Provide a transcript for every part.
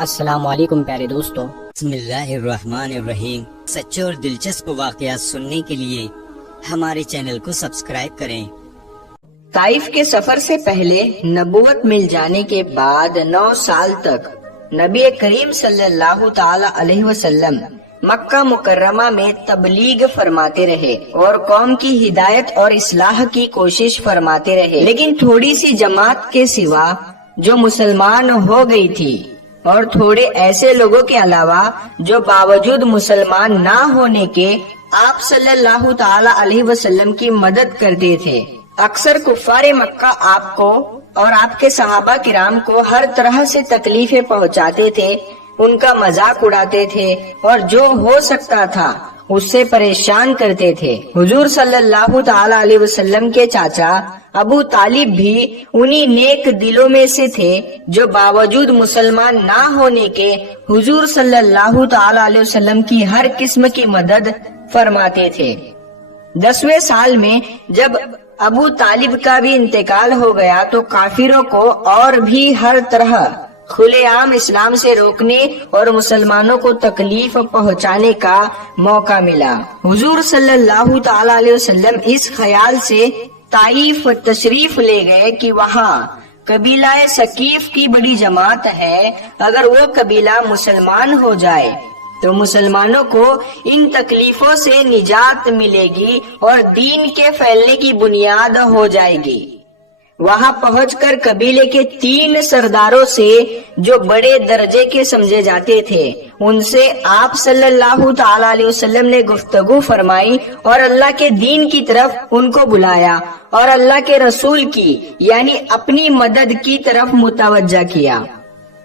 السلام علیکم پیارے دوستو، بسم اللہ الرحمن الرحیم۔ سچے اور دلچسپ واقعات سننے کے لیے ہمارے چینل کو سبسکرائب کریں۔ طائف کے سفر سے پہلے نبوت مل جانے کے بعد 9 سال تک نبی کریم صلی اللہ تعالی علیہ وسلم مکہ مکرمہ میں تبلیغ فرماتے رہے اور قوم کی ہدایت اور اصلاح کی کوشش فرماتے رہے، لیکن تھوڑی سی جماعت کے سوا جو مسلمان ہو گئی تھی اور تھوڑے ایسے لوگوں کے علاوہ جو باوجود مسلمان نہ ہونے کے آپ صلی اللہ تعالی علیہ وسلم کی مدد کرتے تھے۔ اکثر کفار مکہ آپ کو اور آپ کے صحابہ کرام کو ہر طرح سے تکلیفیں پہنچاتے تھے، ان کا مذاق اڑاتے تھے اور جو ہو سکتا تھا اس سے پریشان کرتے تھے۔ حضور صلی اللہ تعالی علیہ وسلم کے چاچا ابو طالب بھی انہی نیک دلوں میں سے تھے جو باوجود مسلمان نہ ہونے کے حضور صلی اللہ تعالی علیہ وسلم کی ہر قسم کی مدد فرماتے تھے۔ 10ویں سال میں جب ابو طالب کا بھی انتقال ہو گیا تو کافروں کو اور بھی ہر طرح کھلے عام اسلام سے روکنے اور مسلمانوں کو تکلیف پہنچانے کا موقع ملا۔ حضور صلی اللہ تعالی علیہ وسلم اس خیال سے طائف تشریف لے گئے کہ وہاں قبیلہ ثقیف کی بڑی جماعت ہے، اگر وہ قبیلہ مسلمان ہو جائے تو مسلمانوں کو ان تکلیفوں سے نجات ملے گی اور دین کے پھیلنے کی بنیاد ہو جائے گی۔ وہاں پہنچ کر قبیلے کے 3 سرداروں سے جو بڑے درجے کے سمجھے جاتے تھے ان سے آپ صلی اللہ تعالی علیہ وسلم نے گفتگو فرمائی اور اللہ کے دین کی طرف ان کو بلایا اور اللہ کے رسول کی یعنی اپنی مدد کی طرف متوجہ کیا،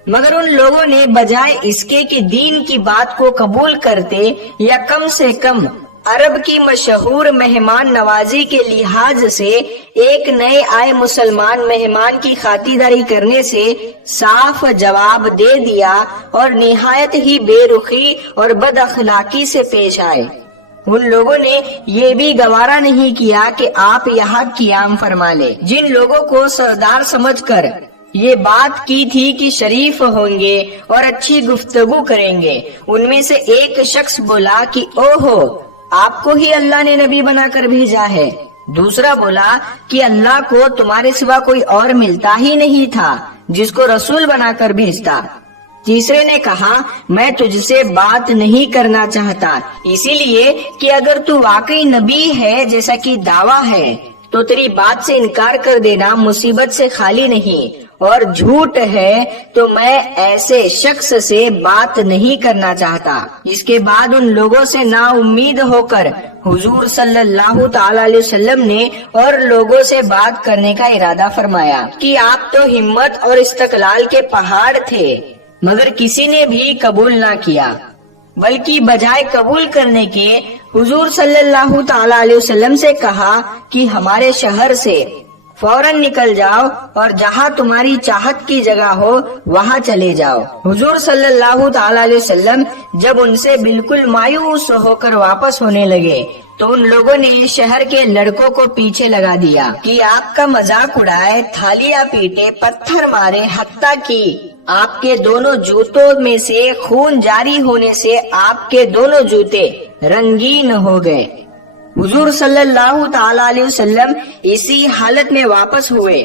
مگر ان لوگوں نے بجائے اس کے کہ دین کی بات کو قبول کرتے یا کم سے کم عرب کی مشہور مہمان نوازی کے لحاظ سے ایک نئے آئے مسلمان مہمان کی خاطرداری کرنے سے صاف جواب دے دیا اور نہایت ہی بے رخی اور بد اخلاقی سے پیش آئے۔ ان لوگوں نے یہ بھی گوارا نہیں کیا کہ آپ یہاں قیام فرما لے۔ جن لوگوں کو سردار سمجھ کر یہ بات کی تھی کہ شریف ہوں گے اور اچھی گفتگو کریں گے، ان میں سے ایک شخص بولا کہ اوہو، آپ کو ہی اللہ نے نبی بنا کر بھیجا ہے۔ دوسرا بولا کہ اللہ کو تمہارے سوا کوئی اور ملتا ہی نہیں تھا جس کو رسول بنا کر بھیجتا۔ تیسرے نے کہا میں تجھ سے بات نہیں کرنا چاہتا، اسی لیے کہ اگر تو واقعی نبی ہے جیسا کہ دعویٰ ہے تو تیری بات سے انکار کر دینا مصیبت سے خالی نہیں، اور جھوٹ ہے تو میں ایسے شخص سے بات نہیں کرنا چاہتا۔ اس کے بعد ان لوگوں سے نا امید ہو کر حضور صلی اللہ تعالی علیہ وسلم نے اور لوگوں سے بات کرنے کا ارادہ فرمایا کہ آپ تو ہمت اور استقلال کے پہاڑ تھے، مگر کسی نے بھی قبول نہ کیا، بلکہ بجائے قبول کرنے کے حضور صلی اللہ تعالی علیہ وسلم سے کہا کہ ہمارے شہر سے فوراً نکل جاؤ اور جہاں تمہاری چاہت کی جگہ ہو وہاں چلے جاؤ۔ حضور صلی اللہ تعالی علیہ وسلم جب ان سے بالکل مایوس ہو کر واپس ہونے لگے تو ان لوگوں نے شہر کے لڑکوں کو پیچھے لگا دیا کہ آپ کا مذاق اڑائے، تھالیاں پیٹے، پتھر مارے، حتیٰ کہ آپ کے دونوں جوتوں میں سے خون جاری ہونے سے آپ کے دونوں جوتے رنگین ہو گئے۔ حضور صلی اللہ تعالی علیہ وسلم اسی حالت میں واپس ہوئے۔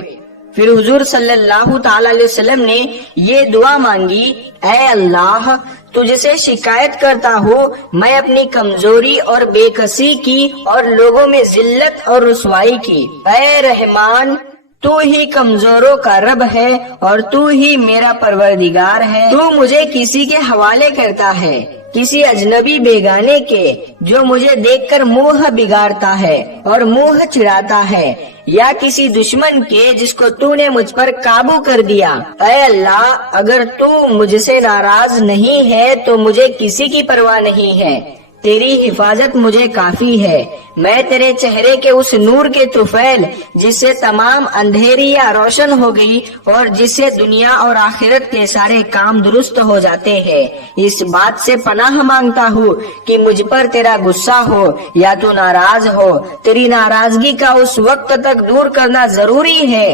پھر حضور صلی اللہ تعالی علیہ وسلم نے یہ دعا مانگی، اے اللہ، تجھ سے شکایت کرتا ہوں میں اپنی کمزوری اور بے کسی کی اور لوگوں میں ذلت اور رسوائی کی۔ اے رحمان، تو ہی کمزوروں کا رب ہے اور تو ہی میرا پروردگار ہے۔ تو مجھے کسی کے حوالے کرتا ہے، کسی اجنبی بیگانے کے جو مجھے دیکھ کر منہ بگاڑتا ہے اور منہ چڑھاتا ہے، یا کسی دشمن کے جس کو تو نے مجھ پر قابو کر دیا۔ اے اللہ، اگر تو مجھ سے ناراض نہیں ہے تو مجھے کسی کی پرواہ نہیں ہے، تیری حفاظت مجھے کافی ہے۔ میں تیرے چہرے کے اس نور کے طفیل جس سے تمام اندھیریاں روشن ہو گئی اور جس سے دنیا اور آخرت کے سارے کام درست ہو جاتے ہیں، اس بات سے پناہ مانگتا ہوں کہ مجھ پر تیرا غصہ ہو یا تو ناراض ہو۔ تیری ناراضگی کا اس وقت تک دور کرنا ضروری ہے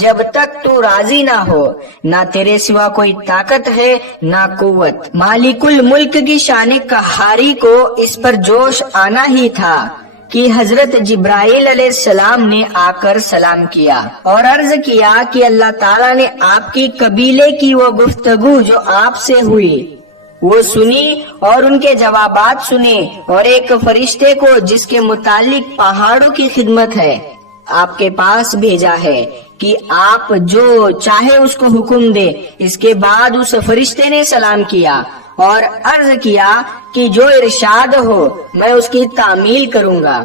جب تک تو راضی نہ ہو۔ نہ تیرے سوا کوئی طاقت ہے نہ قوت۔ مالک الملک کی شان قہاری کو اس پر جوش آنا ہی تھا کہ حضرت جبرائیل علیہ السلام نے آ کر سلام کیا اور عرض کیا کہ اللہ تعالیٰ نے آپ کی قبیلے کی وہ گفتگو جو آپ سے ہوئی وہ سنی اور ان کے جوابات سنے، اور ایک فرشتے کو جس کے متعلق پہاڑوں کی خدمت ہے آپ کے پاس بھیجا ہے کہ آپ جو چاہے اس کو حکم دے۔ اس کے بعد اس فرشتے نے سلام کیا اور عرض کیا کہ جو ارشاد ہو میں اس کی تعمیل کروں گا۔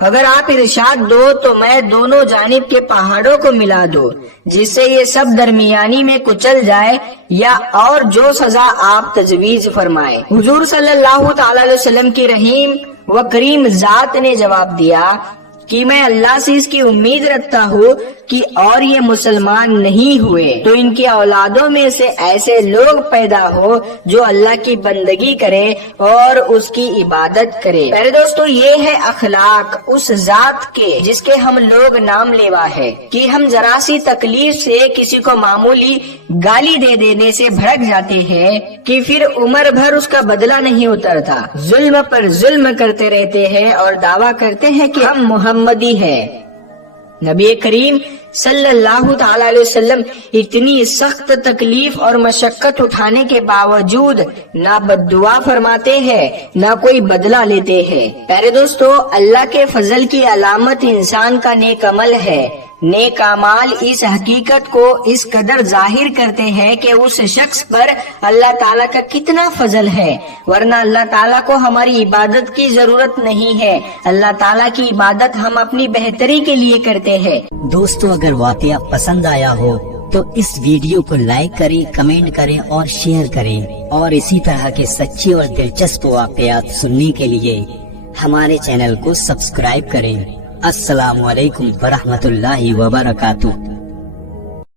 اگر آپ ارشاد دو تو میں دونوں جانب کے پہاڑوں کو ملا دو جس سے یہ سب درمیانی میں کچل جائے، یا اور جو سزا آپ تجویز فرمائے۔ حضور صلی اللہ تعالی علیہ وسلم کی رحیم و کریم ذات نے جواب دیا کہ میں اللہ سے اس کی امید رکھتا ہوں کہ اور یہ مسلمان نہیں ہوئے تو ان کی اولادوں میں سے ایسے لوگ پیدا ہو جو اللہ کی بندگی کرے اور اس کی عبادت کرے۔ میرے دوستو، یہ ہے اخلاق اس ذات کے جس کے ہم لوگ نام لیوا ہے کہ ہم ذرا سی تکلیف سے کسی کو معمولی گالی دے دینے سے بھڑک جاتے ہیں کہ پھر عمر بھر اس کا بدلہ نہیں اترتا، ظلم پر ظلم کرتے رہتے ہیں اور دعویٰ کرتے ہیں کہ ہم محمدی ہیں۔ نبی کریم صلی اللہ تعالی علیہ وسلم اتنی سخت تکلیف اور مشقت اٹھانے کے باوجود نہ بد دعا فرماتے ہیں نہ کوئی بدلہ لیتے ہیں۔ پیارے دوستو، اللہ کے فضل کی علامت انسان کا نیک عمل ہے۔ نیک اعمال اس حقیقت کو اس قدر ظاہر کرتے ہیں کہ اس شخص پر اللہ تعالیٰ کا کتنا فضل ہے، ورنہ اللہ تعالیٰ کو ہماری عبادت کی ضرورت نہیں ہے۔ اللہ تعالیٰ کی عبادت ہم اپنی بہتری کے لیے کرتے ہیں۔ دوستو، اگر واقعہ پسند آیا ہو تو اس ویڈیو کو لائک کریں، کمنٹ کریں اور شیئر کریں، اور اسی طرح کے سچے اور دلچسپ واقعات سننے کے لیے ہمارے چینل کو سبسکرائب کریں۔ السلام علیکم ورحمۃ اللہ وبرکاتہ۔